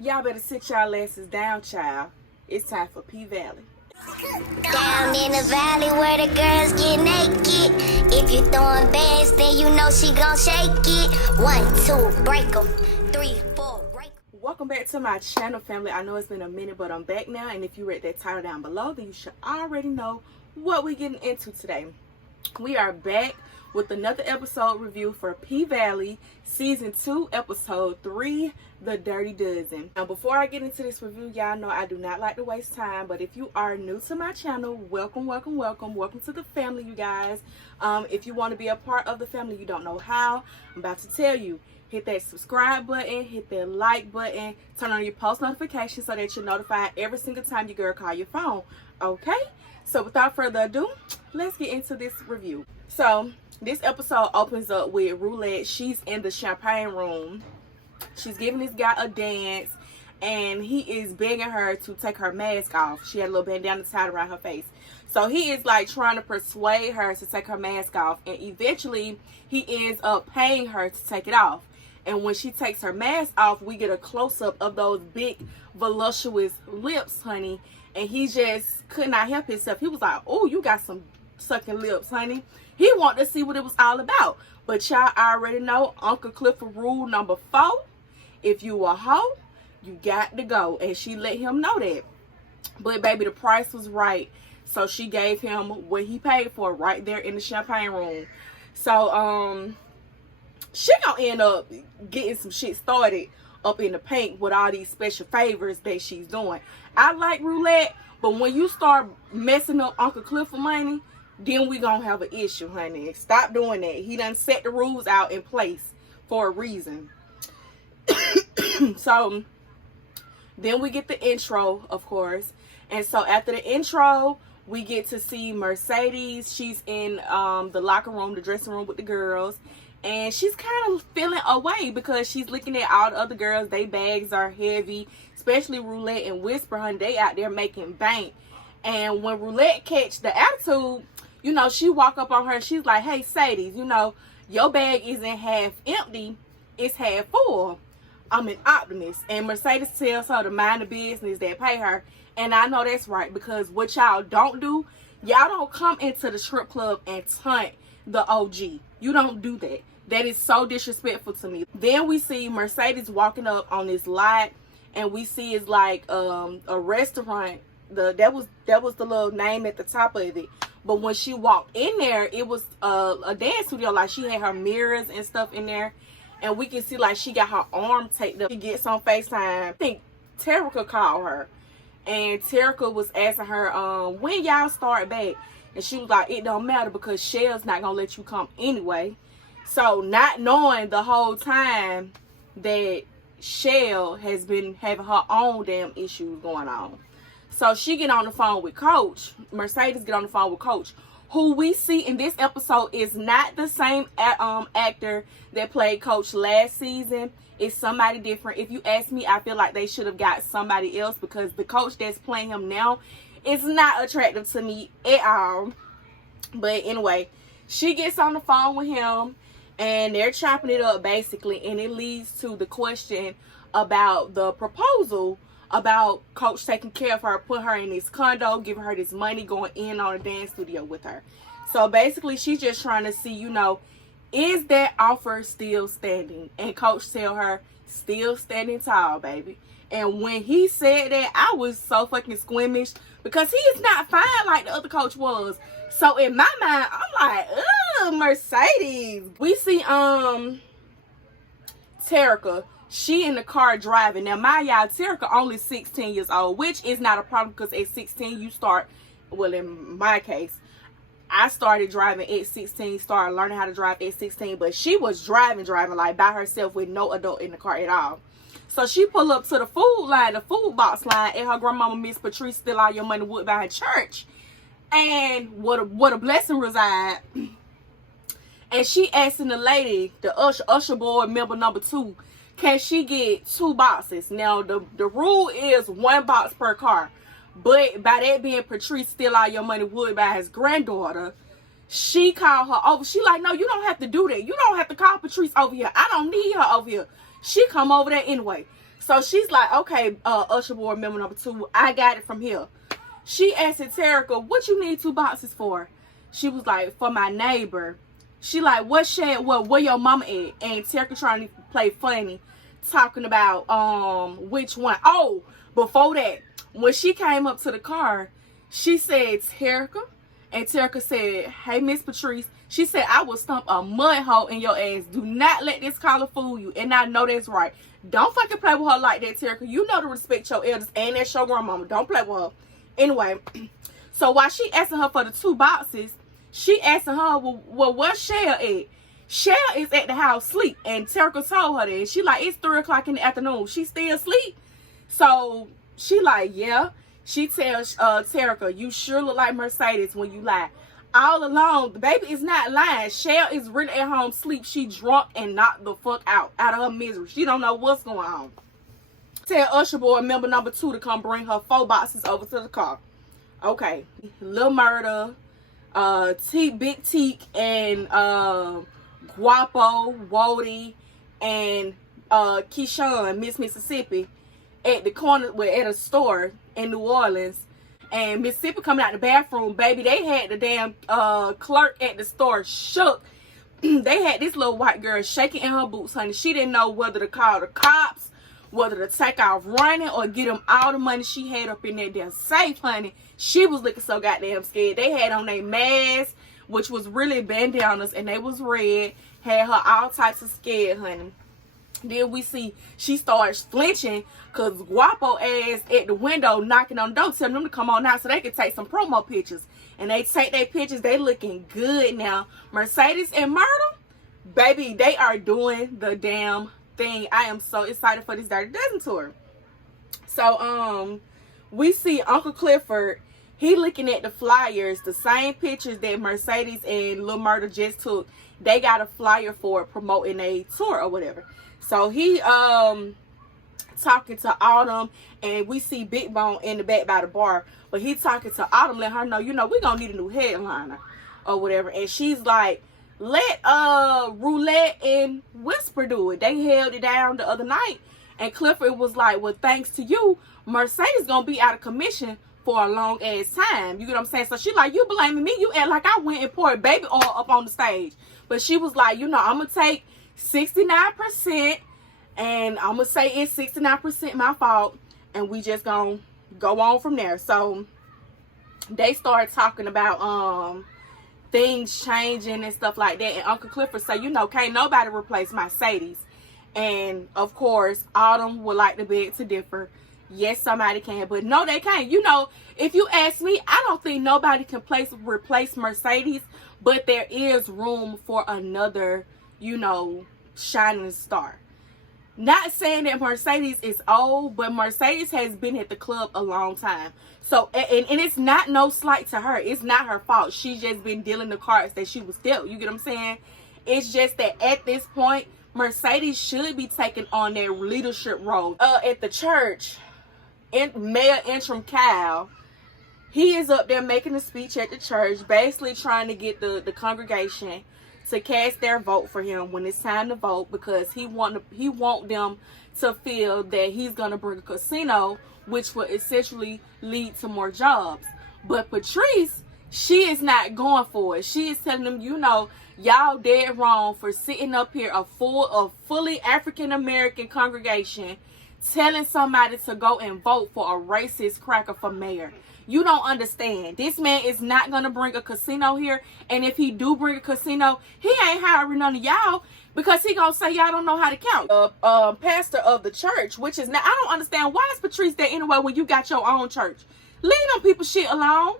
Y'all better sit y'all asses down, child. It's time for P Valley. Down in the valley where the girls get naked. If you throwing bands, then you know she gon' shake it. 1, 2, break 'em. 3, 4, break 'em. Welcome back to my channel, family. I know it's been a minute, but I'm back now. And if you read that title down below, then you should already know what we're getting into today. We are back with another episode review for P Valley Season 2, Episode 3, The Dirty Dozen. Now, before I get into this review, y'all know I do not like to waste time, but if you are new to my channel, welcome to the family, you guys. If you want to be a part of the family, you don't know how, I'm about to tell you. Hit that subscribe button, hit that like button, turn on your post notifications so that you're notified every single time your girl call your phone, okay? So without further ado, let's get into this review. So this episode opens up with Roulette. She's in the champagne room. She's giving this guy a dance, and he is begging her to take her mask off. She had a little bandana tied around her face. So he is like trying to persuade her to take her mask off, and eventually he ends up paying her to take it off. And when she takes her mask off, we get a close-up of those big voluptuous lips, honey. And he just could not help himself. He was like, oh, you got some sucking lips, honey. He wanted to see what it was all about. But y'all already know Uncle Clifford rule number 4. If you a hoe, you got to go. And she let him know that. But baby, the price was right. So she gave him what he paid for right there in the champagne room. So, she gonna end up getting some shit started up in the paint with all these special favors that she's doing. I like Roulette, but when you start messing up Uncle Clifford money, then we gonna have an issue, honey. Stop doing that. He done set the rules out in place for a reason. So then we get the intro, of course. And so after the intro, we get to see Mercedes. She's in the locker room, the dressing room with the girls. And she's kind of feeling away because she's looking at all the other girls. Their bags are heavy, especially Roulette and Whisper, honey. They out there making bank. And when Roulette catch the attitude, you know, she walk up on her and she's like, hey, Sadie, you know, your bag isn't half empty, it's half full. I'm an optimist. And Mercedes tells her to mind the business that pay her. And I know that's right, because what y'all don't do, y'all don't come into the strip club and taunt the OG. You don't do that. That is so disrespectful to me. Then we see Mercedes walking up on this lot, and we see it's like a restaurant. That was the little name at the top of it. But when she walked in there, it was a dance studio. Like, she had her mirrors and stuff in there, and we can see like she got her arm taped up. She gets on FaceTime. I think Terica called her, and Terica was asking her when y'all start back, and she was like, it don't matter because Shell's not gonna let you come anyway. So not knowing the whole time that Shell has been having her own damn issues going on. So she get on the phone with Coach. Mercedes get on the phone with Coach, who we see in this episode is not the same actor that played Coach last season. It's somebody different. If you ask me, I feel like they should have got somebody else, because the coach that's playing him now is not attractive to me at all. But anyway, she gets on the phone with him, and they're chopping it up basically, and it leads to the question about the proposal about Coach taking care of her, put her in his condo, giving her this money, going in on a dance studio with her. So basically, she's just trying to see, you know, is that offer still standing? And Coach tell her, still standing tall, baby. And when he said that, I was so fucking squeamish, because he is not fine like the other coach was. So in my mind, I'm like, ugh, Mercedes. We see Terica. She in the car driving. Now, my y'all, Terica only 16 years old, which is not a problem, because at 16 you start, well, in my case, I started driving at 16, started learning how to drive at 16, but she was driving like by herself with no adult in the car at all. So she pull up to the food line, the food box line, and her grandmama, Miss Patrice, Still All Your Money Wood by her church. And what a blessing reside. And she asking the lady, the usher board member number 2, can she get 2 boxes? Now, the rule is 1 box per car. But by that being Patrice Still All Your Money Wood by his granddaughter, she called her over. She like, no, you don't have to do that. You don't have to call Patrice over here. I don't need her over here. She come over there anyway. So she's like, okay, Usher board member number 2, I got it from here. She asked Terica, what you need 2 boxes for? She was like, for my neighbor. She like, what shade, where your mama at? And Terica trying to play funny, talking about which one. Oh, before that, when she came up to the car, she said, Terica. And Terica said, hey, Miss Patrice. She said, I will stump a mud hole in your ass. Do not let this caller fool you. And I know that's right. Don't fucking play with her like that, Terica. You know to respect your elders, and that's your grandmama. Don't play with her. Anyway, so while she asking her for the 2 boxes, she asking her, well, where's Shell at? Shell is at the house sleep. And Terica told her that. She like, it's 3 o'clock in the afternoon. She still asleep? So she like, yeah. She tells Terica, you sure look like Mercedes when you lie. All along, the baby is not lying. Shell is really at home sleep. She drunk and knocked the fuck out of her misery. She don't know what's going on. Tell Usher boy member number 2 to come bring her 4 boxes over to the car. Okay. Lil Murda, Big Teak, and Guapo, Wody, and Keyshawn, Miss Mississippi, at the corner, at a store in New Orleans. And Mississippi coming out the bathroom, baby, they had the damn clerk at the store shook. They had this little white girl shaking in her boots, honey. She didn't know whether to call the cops, whether to take off running, or get them all the money she had up in that damn safe, honey. She was looking so goddamn scared. They had on their masks, which was really bandanas, and they was red. Had her all types of scared, honey. Then we see she starts flinching because Guapo ass at the window knocking on the door, telling them to come on out so they can take some promo pictures. And they take their pictures. They looking good now. Mercedes and Murda, baby, they are doing the damn thing. I am so excited for this Dirty Dozen tour. So we see Uncle Clifford. He looking at the flyers, the same pictures that Mercedes and Lil Murda just took. They got a flyer for it promoting a tour or whatever. So he talking to Autumn, and we see Big Bone in the back by the bar. But he talking to Autumn, let her know, you know, we gonna need a new headliner or whatever. And she's like, let Roulette and Whisper do it. They held it down the other night. And Clifford was like, well, thanks to you, Mercedes gonna be out of commission for a long ass time. You get what I'm saying? So she like, you blaming me? You act like I went and poured baby oil up on the stage. But she was like, you know, I'm gonna take 69%, and I'm gonna say it's 69% my fault, and we just gonna go on from there. So they started talking about things changing and stuff like that, and Uncle Clifford said, you know, can't nobody replace Mercedes. And of course Autumn would like to beg to differ. Yes, somebody can, but no, they can't. You know, if you ask me, I don't think nobody can replace Mercedes, but there is room for another, you know, shining star. Not saying that Mercedes is old, but Mercedes has been at the club a long time. So, and it's not no slight to her. It's not her fault. She's just been dealing the cards that she was dealt. You get what I'm saying? It's just that at this point, Mercedes should be taking on their leadership role. At the church, Mayor Interim Kyle, he is up there making a speech at the church, basically trying to get the congregation to cast their vote for him when it's time to vote, because he want them to feel that he's gonna bring a casino, which will essentially lead to more jobs. But Patrice, she is not going for it. She is telling them, you know, y'all dead wrong for sitting up here a fully African American congregation telling somebody to go and vote for a racist cracker for mayor. You don't understand. This man is not going to bring a casino here. And if he do bring a casino, he ain't hiring none of y'all, because he going to say y'all don't know how to count. Pastor of the church, which is now, I don't understand. Why is Patrice there anyway when you got your own church? Leave them people shit alone.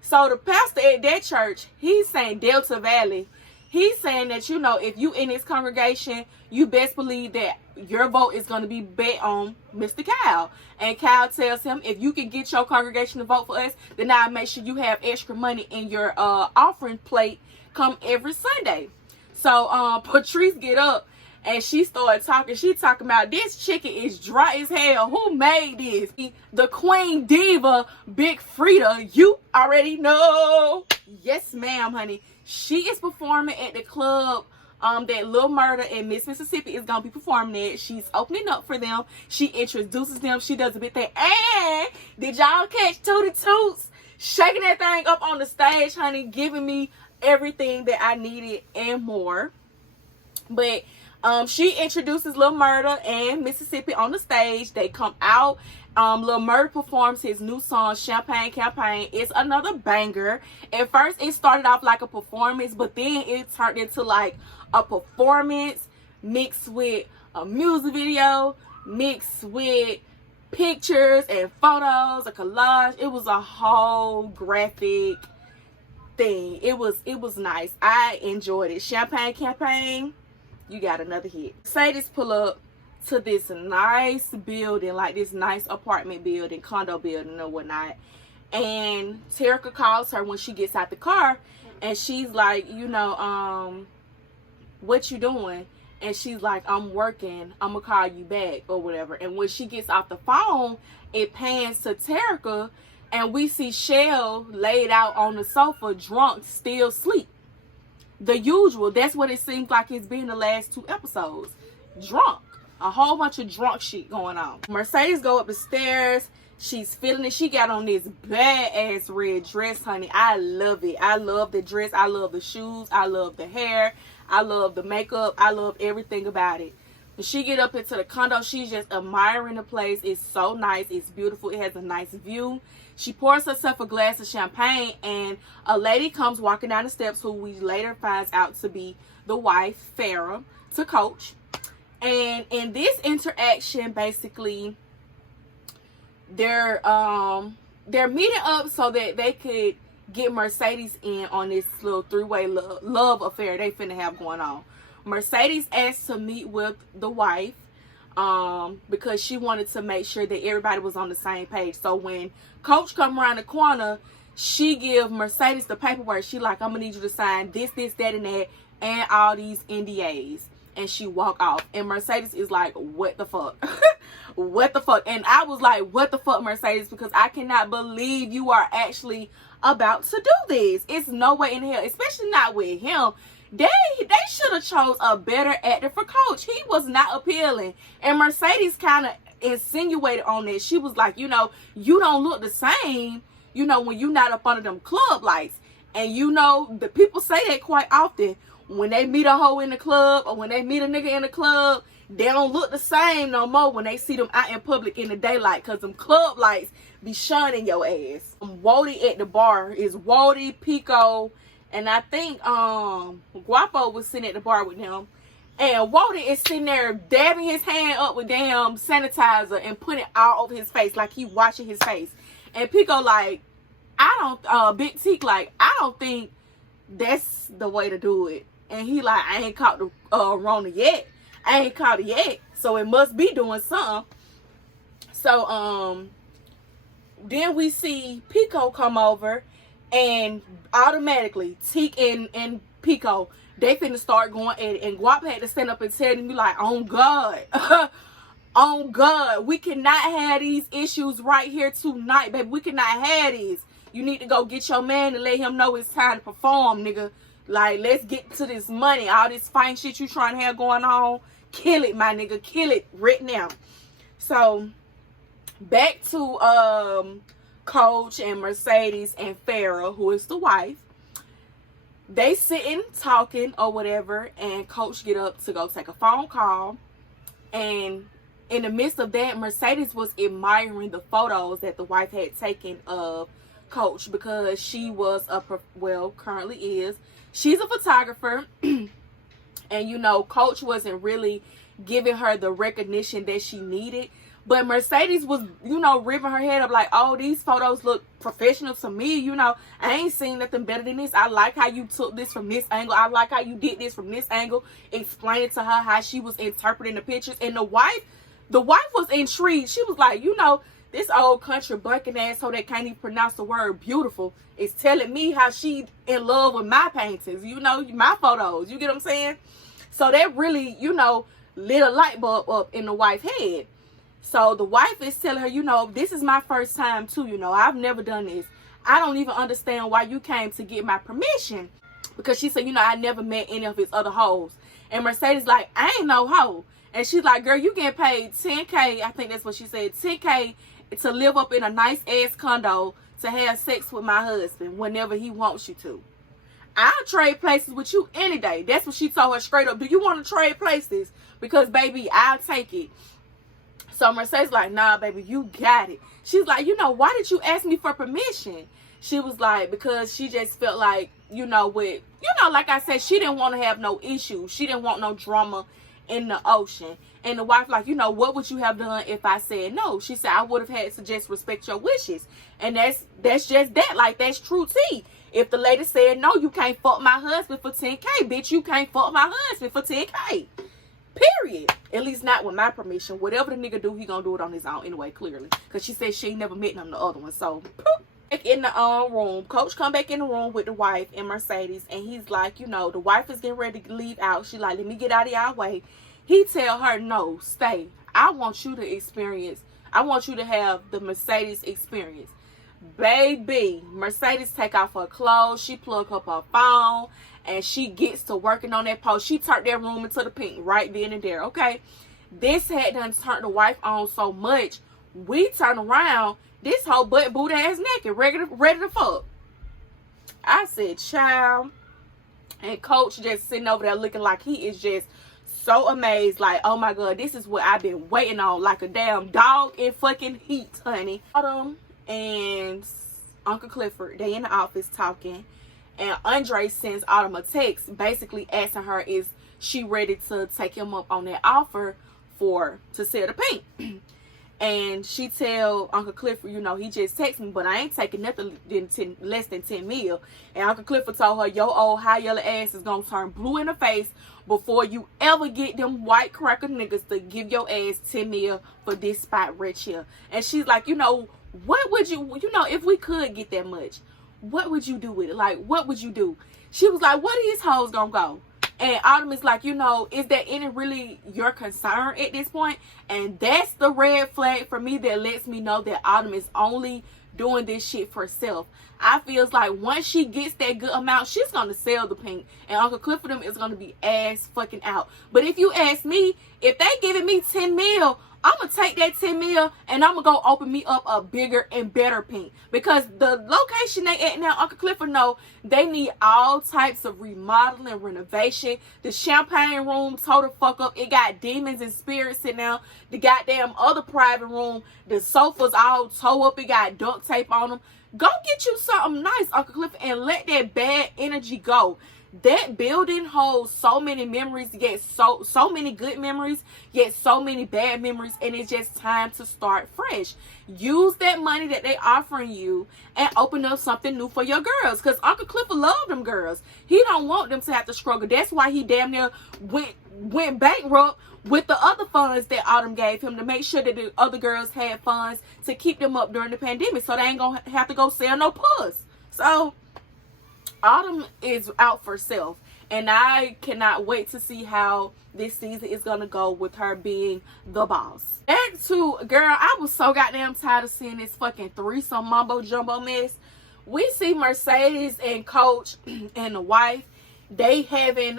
So the pastor at that church, he's saying Delta Valley. He's saying that, you know, if you in this congregation, you best believe that your vote is going to be bet on Mr. Kyle. And Kyle tells him, if you can get your congregation to vote for us, then I'll make sure you have extra money in your offering plate come every Sunday. So Patrice get up and she started talking. She talking about, this chicken is dry as hell. Who made this? The Queen Diva, Big Frida. You already know. Yes, ma'am, honey. She is performing at the club that Lil Murda and Miss Mississippi is gonna be performing it. She's opening up for them. She introduces them. She does a big thing. And did y'all catch Tootie Toots shaking that thing up on the stage, honey, giving me everything that I needed and more. But she introduces Lil Murda and Mississippi on the stage. They come out. Lil Murda performs his new song, Champagne Campaign. It's another banger. At first, it started off like a performance, but then it turned into like a performance mixed with a music video, mixed with pictures and photos, a collage. It was a whole graphic thing. It was nice. I enjoyed it. Champagne Campaign, you got another hit. Mercedes pull up to this nice building, like this nice apartment building, condo building or whatnot. And Terica calls her when she gets out the car, and she's like, you know, what you doing? And she's like, I'm working. I'm gonna call you back or whatever. And when she gets off the phone, it pans to Terica, and we see Shell laid out on the sofa, drunk, still asleep. The usual. That's what it seems like it's been the last 2 episodes. Drunk. A whole bunch of drunk shit going on. Mercedes go up the stairs. She's feeling it. She got on this badass red dress, honey. I love it. I love the dress. I love the shoes. I love the hair. I love the makeup. I love everything about it. When she get up into the condo, she's just admiring the place. It's so nice. It's beautiful. It has a nice view. She pours herself a glass of champagne, and a lady comes walking down the steps, who we later finds out to be the wife, Farrah, to Coach. And in this interaction, basically, they're meeting up so that they could get Mercedes in on this little 3-way love affair they finna have going on. Mercedes asked to meet with the wife because she wanted to make sure that everybody was on the same page. So when Coach come around the corner, she give Mercedes the paperwork. She like, I'm gonna need you to sign this, that, and that, and all these NDAs. And she walk off, and Mercedes is like, what the fuck? What the fuck? And I was like, what the fuck, Mercedes? Because I cannot believe you are actually about to do this. It's no way in hell, especially not with him. They should have chose a better actor for Coach. He was not appealing. And Mercedes kind of insinuated on this. She was like, you know, you don't look the same, you know, when you're not up under them club lights. And you know, the people say that quite often. When they meet a hoe in the club, or when they meet a nigga in the club, they don't look the same no more when they see them out in public in the daylight, because them club lights be shining your ass. Wody at the bar is Wody, Pico, and I think Guapo was sitting at the bar with them. And Wody is sitting there dabbing his hand up with damn sanitizer and putting it all over his face like he washing his face. And Pico like, Big Teak like, I don't think that's the way to do it. And he like, I ain't caught the Rona yet. I ain't caught it yet. So it must be doing something. So then we see Pico come over, and automatically Teak and Pico, they finna start going at it. And Guap had to stand up and tell him, like, on God. On God. We cannot have these issues right here tonight, baby. We cannot have these. You need to go get your man and let him know it's time to perform, nigga. Like, let's get to this money. All this fine shit you trying to have going on, kill it, my nigga. Kill it right now. So, back to Coach and Mercedes and Farrah, who is the wife. They sitting, talking or whatever, and Coach get up to go take a phone call. And in the midst of that, Mercedes was admiring the photos that the wife had taken of Coach, because she was currently is. She's a photographer, and you know, Coach wasn't really giving her the recognition that she needed. But Mercedes was, you know, ripping her head up like, oh, these photos look professional to me. You know, I ain't seen nothing better than this. I like how you took this from this angle. I like how you did this from this angle. Explaining to her how she was interpreting the pictures. And the wife was intrigued. She was like, you know, this old country bucking asshole that can't even pronounce the word beautiful is telling me how she in love with my paintings, you know, my photos. You get what I'm saying? So that really, you know, lit a light bulb up in the wife's head. So the wife is telling her, you know, this is my first time too, you know, I've never done this. I don't even understand why you came to get my permission. Because she said, you know, I never met any of his other hoes. And Mercedes like, I ain't no hoe. And she's like, girl, you getting paid $10K, I think that's what she said, $10K to live up in a nice ass condo to have sex with my husband whenever he wants you to. I'll trade places with you any day. That's what she told her straight up. Do you want to trade places? Because baby, I'll take it. So Mercedes like, nah, baby, you got it. She's like, you know, why did you ask me for permission? She was like, because she just felt like, you know, like I said, she didn't want to have no issues. She didn't want no drama in the ocean. And the wife like, you know, what would you have done if I said no? She said, I would have had to just respect your wishes. And that's just that. Like, that's true tea. If the lady said, no, you can't fuck my husband for $10K, bitch, you can't fuck my husband for $10K. Period. At least not with my permission. Whatever the nigga do, he gonna do it on his own anyway, clearly. Because she said she ain't never met him the other one. So, poop. Back in the room, Coach come back in the room with the wife and Mercedes. And he's like, you know, the wife is getting ready to leave out. She like, let me get out of y'all way. He tell her, no, stay. I want you to experience. I want you to have the Mercedes experience. Baby, Mercedes take off her clothes. She plug up her phone. And she gets to working on that post. She turned that room into the pink right then and there, okay? This had done turned the wife on so much. We turn around, this whole butt boot ass naked, ready to fuck. I said, child. And Coach just sitting over there looking like he is just so amazed. Like, oh my God, this is what I've been waiting on. Like a damn dog in fucking heat, honey. Autumn and Uncle Clifford, they in the office talking. And Andre sends Autumn a text basically asking her, is she ready to take him up on that offer to sell the paint? And she tell Uncle Clifford, you know, he just texted me, but I ain't taking nothing less than 10 mil. And Uncle Clifford told her, your old high yellow ass is going to turn blue in the face before you ever get them white cracker niggas to give your ass 10 mil for this spot right here. And she's like, you know, what would you know, if we could get that much, what would you do with it? Like, what would you do? She was like, what are these hoes gonna go? And Autumn is like, you know, is that any really your concern at this point? And that's the red flag for me that lets me know that Autumn is only doing this shit for herself. I feels like once she gets that good amount, she's gonna sell the pink, and Uncle Clifford is gonna be ass fucking out. But if you ask me, if they giving me 10 mil, I'm going to take that 10 mil and I'm going to go open me up a bigger and better pink. Because the location they at now, Uncle Clifford know they need all types of remodeling, renovation. The champagne room tore the fuck up. It got demons and spirits in there. The goddamn other private room, the sofas all tore up. It got duct tape on them. Go get you something nice, Uncle Clifford, and let that bad energy go. That building holds so many memories, yet so many good memories, yet so many bad memories, and it's just time to start fresh. Use that money that they offering you and open up something new for your girls. Because Uncle Clifford love them girls. He don't want them to have to struggle. That's why he damn near went bankrupt with the other funds that Autumn gave him to make sure that the other girls had funds to keep them up during the pandemic, so they ain't gonna have to go sell no puss. So Autumn is out for self, and I cannot wait to see how this season is gonna go with her being the boss. Back to, girl, I was so goddamn tired of seeing this fucking threesome mumbo jumbo mess. We see Mercedes and Coach and the wife. They having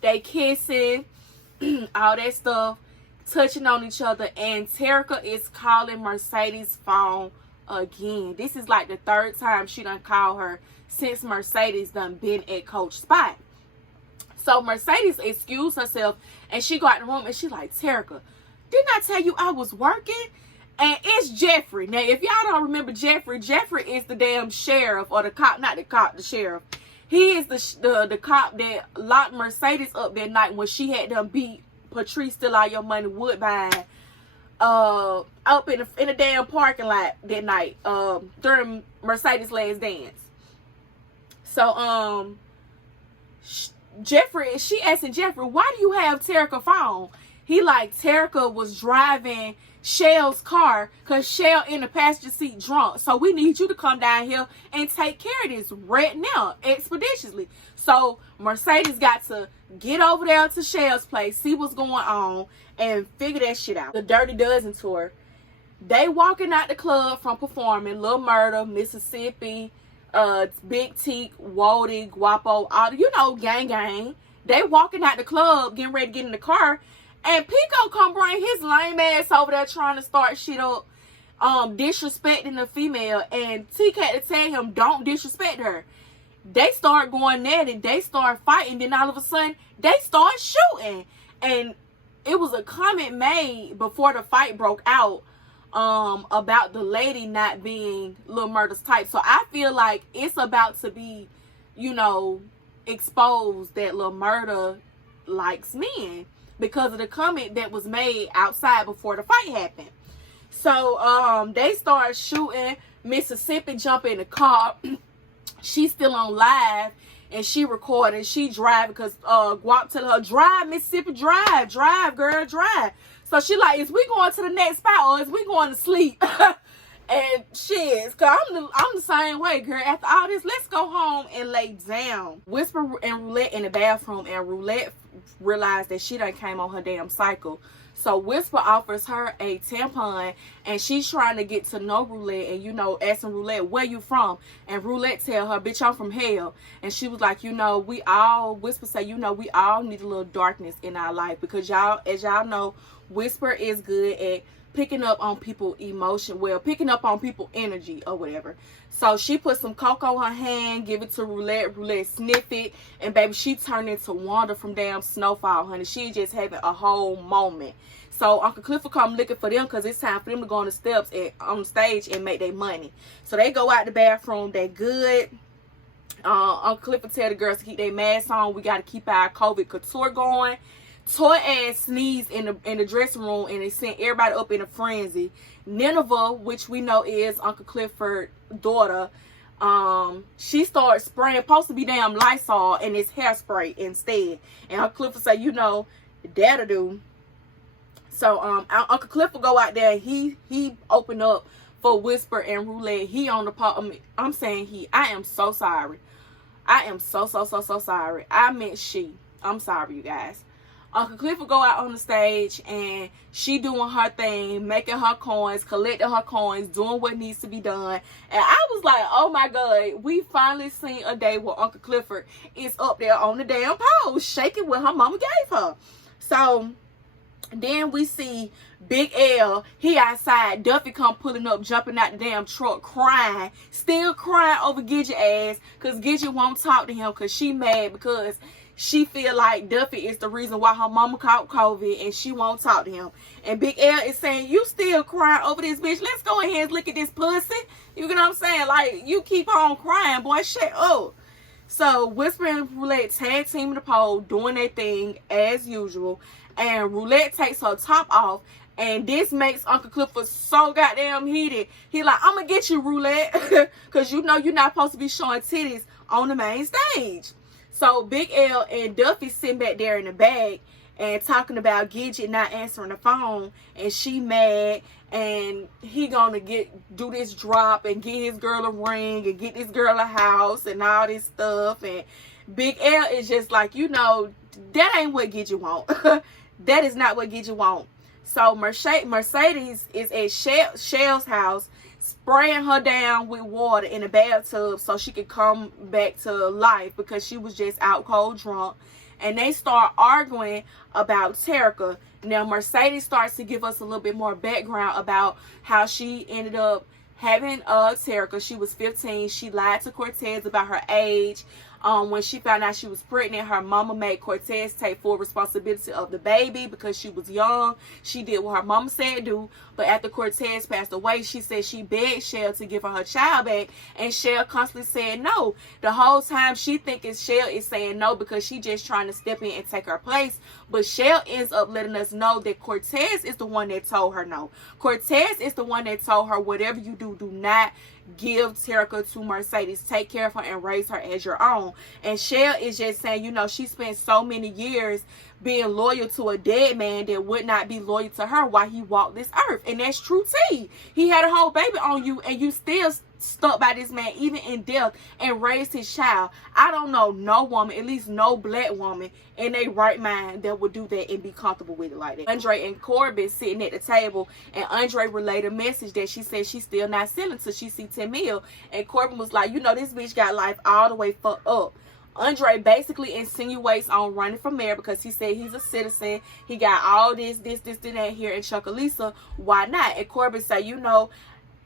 they kissing, all that stuff, touching on each other, and Terica is calling Mercedes' phone again. This is like the third time she done called her since Mercedes done been at Coach's spot. So Mercedes excused herself and she go out the room and she like, Terica, didn't I tell you I was working? And it's Jeffrey. Now, if y'all don't remember Jeffrey is the damn sheriff, or the cop, not the cop, the sheriff. He is the cop that locked Mercedes up that night when she had them beat Patrice Steal All Your Money Woodbine up in the damn parking lot that night during Mercedes' last dance. So Jeffrey, she asking Jeffrey, why do you have Terica's phone? He like, Terica was driving Shell's car because Shell in the passenger seat drunk. So we need you to come down here and take care of this right now, expeditiously. So Mercedes got to get over there to Shell's place, see what's going on, and figure that shit out. The Dirty Dozen tour. They walking out the club from performing Lil Murda, Mississippi, Big Teak, Wody, Guapo, all the, you know, gang. They walking out the club, getting ready to get in the car. And Pico come bring his lame ass over there trying to start shit up, disrespecting the female. And Teak had to tell him, don't disrespect her. They start going at it. They start fighting. Then all of a sudden, they start shooting. And it was a comment made before the fight broke out about the lady not being Lil Murda's type. So I feel like it's about to be, you know, exposed that Lil Murda likes men because of the comment that was made outside before the fight happened. So they start shooting. Mississippi jump in the car. She's still on live and she recording. She driving because Guap tell her, drive, Mississippi, drive, girl, drive. So she like, is we going to the next spot or is we going to sleep? And shit, cause I'm the same way, girl. After all this, let's go home and lay down. Whisper and Roulette in the bathroom, and Roulette realized that she done came on her damn cycle. So Whisper offers her a tampon, and she's trying to get to know Roulette, and you know, asking Roulette, where you from? And Roulette tell her, bitch, I'm from hell. And she was like, you know, Whisper say, you know, we all need a little darkness in our life, because y'all, as y'all know, Whisper is good at picking up on people emotion, well, picking up on people energy or whatever. So she put some coke on her hand, give it to Roulette. Roulette sniff it, and baby, she turned into Wanda from damn Snowfall, honey. She just having a whole moment. So Uncle Clifford come looking for them because it's time for them to go on the steps and on the stage and make their money. So they go out the bathroom. They good. Uncle Clifford tell the girls to keep their masks on. We got to keep our COVID couture going. Toy ass sneezed in the dressing room, and it sent everybody up in a frenzy. Nineveh, which we know is Uncle Clifford's daughter, she started spraying, supposed to be damn Lysol, and it's hairspray instead. And Uncle Clifford say, you know, that'll do. So Uncle Clifford go out there. He opened up for Whisper and Roulette. He on the pot. I'm saying he. I am so sorry. I am so sorry. I meant she. I'm sorry, you guys. Uncle Clifford go out on the stage, and she doing her thing, making her coins, collecting her coins, doing what needs to be done. And I was like, oh my God, we finally seen a day where Uncle Clifford is up there on the damn pole, shaking what her mama gave her. So then we see Big L, he outside. Duffy come pulling up, jumping out the damn truck, crying, still crying over Gidget ass, because Gidget won't talk to him because she mad because she feel like Duffy is the reason why her mama caught COVID, and she won't talk to him. And Big L is saying, you still crying over this bitch. Let's go ahead and look at this pussy. You know what I'm saying? Like, you keep on crying, boy. Shut up. So Whisper and Roulette tag team the pole, doing their thing as usual. And Roulette takes her top off. And this makes Uncle Clifford so goddamn heated. He like, I'm going to get you, Roulette. Because you know you're not supposed to be showing titties on the main stage. So Big L and Duffy sitting back there in the back and talking about Gidget not answering the phone, and she mad, and he gonna do this drop and get his girl a ring and get this girl a house and all this stuff. And Big L is just like, you know, that ain't what Gidget want. That is not what Gidget want. So Mercedes is at Shell's house, spraying her down with water in a bathtub so she could come back to life because she was just out cold drunk. And they start arguing about Terica. Now Mercedes starts to give us a little bit more background about how she ended up having Terica. She was 15. She lied to Cortez about her age. When she found out she was pregnant, her mama made Cortez take full responsibility of the baby because she was young. She did what her mama said do. But after Cortez passed away, she said she begged Shell to give her child back, and Shell constantly said no. The whole time she thinking Shell is saying no because she just trying to step in and take her place. But Shell ends up letting us know that Cortez is the one that told her no. Cortez is the one that told her, whatever you do, do not give Terica to Mercedes. Take care of her and raise her as your own. And Shell is just saying, you know, she spent so many years being loyal to a dead man that would not be loyal to her while he walked this earth. And that's true too. He had a whole baby on you and you still stuck by this man even in death and raised his child. I don't know no woman, at least no black woman in their right mind, that would do that and be comfortable with it like that. Andre and Corbin sitting at the table, and Andre relayed a message that she said she's still not selling until she see 10 mil. And Corbin was like, you know, this bitch got life all the way fucked up. Andre basically insinuates on running for mayor because he said he's a citizen. He got all this, and that here in Chucalissa. Why not? And Corbin said, you know,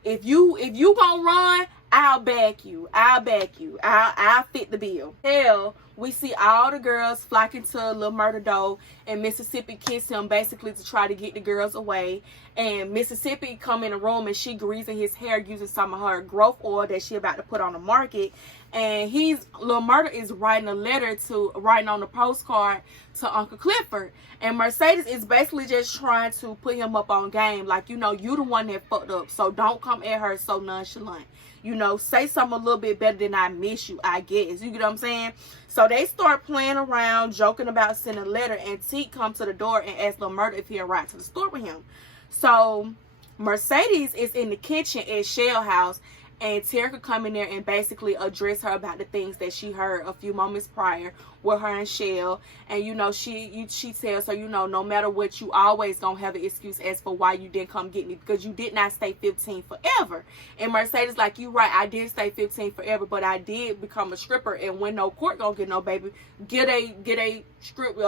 if you gonna run, I'll back you. I'll fit the bill. Hell, we see all the girls flocking to Lil Murda though, and Mississippi kiss him basically to try to get the girls away. And Mississippi come in the room and she greasing his hair using some of her growth oil that she about to put on the market. And Lil Murda is writing on the postcard to Uncle Clifford. And Mercedes is basically just trying to put him up on game. Like, you know, you the one that fucked up. So don't come at her so nonchalant. You know, say something a little bit better than I miss you, I guess. You get what I'm saying? So they start playing around, joking about sending a letter. And Teak comes to the door and asks Lil Murda if he'll ride to the store with him. So Mercedes is in the kitchen at Shell House. And Terica come in there and basically address her about the things that she heard a few moments prior with her and Shell. And, you know, she tells her, you know, no matter what, you always gonna have an excuse as for why you didn't come get me, because you did not stay 15 forever. And Mercedes like, you right, I did stay 15 forever, but I did become a stripper. And when no court gonna get no baby, get a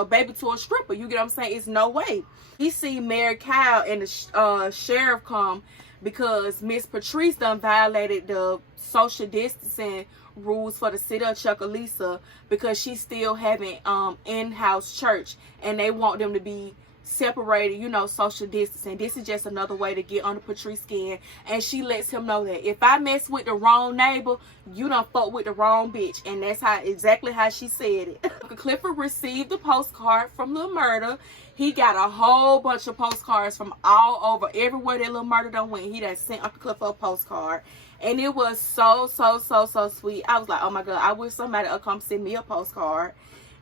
baby to a stripper. You get what I'm saying? It's no way. We see Mary Kyle and the sheriff come, because Miss Patrice done violated the social distancing rules for the city of Chucalissa because she's still having in-house church, and they want them to be separated, you know, social distancing. This is just another way to get under Patrice's skin, and she lets him know that if I mess with the wrong neighbor, you done fuck with the wrong bitch. And that's exactly how she said it. Uncle Clifford received the postcard from Lil Murda. He got a whole bunch of postcards from all over, everywhere that Lil Murda done went. He done sent Uncle Clifford a postcard. And it was so sweet. I was like, oh my God, I wish somebody would come send me a postcard.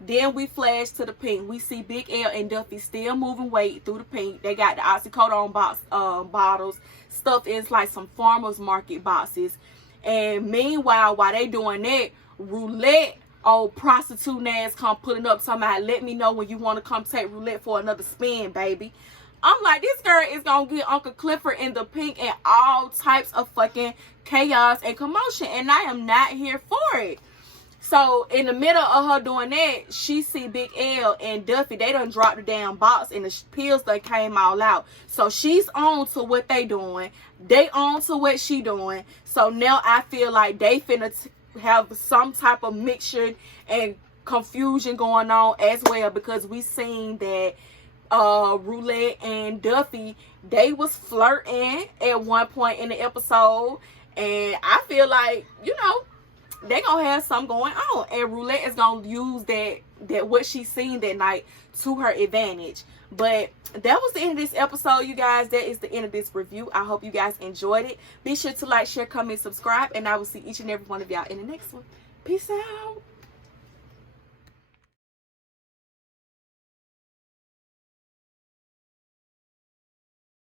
Then we flash to the pink. We see Big L and Duffy still moving weight through the pink. They got the oxycodone bottles stuffed in like some farmer's market boxes. And meanwhile, while they doing that, Roulette, old prostitute ass, come putting up somebody, let me know when you want to come take Roulette for another spin, baby. I'm like, this girl is going to get Uncle Clifford in the pink and all types of fucking chaos and commotion. And I am not here for it. So in the middle of her doing that, she see Big L and Duffy. They done dropped the damn box and the pills done came all out. So she's on to what they doing. They on to what she doing. So now I feel like they finna have some type of mixture and confusion going on as well, because we seen that Roulette and Duffy, they was flirting at one point in the episode. And I feel like, you know, they gonna have something going on, and Roulette is gonna use that what she seen that night to her advantage. But that was the end of this episode, you guys. That is the end of this review. I hope you guys enjoyed it. Be sure to like, share, comment, subscribe, and I will see each and every one of y'all in the next one. Peace out.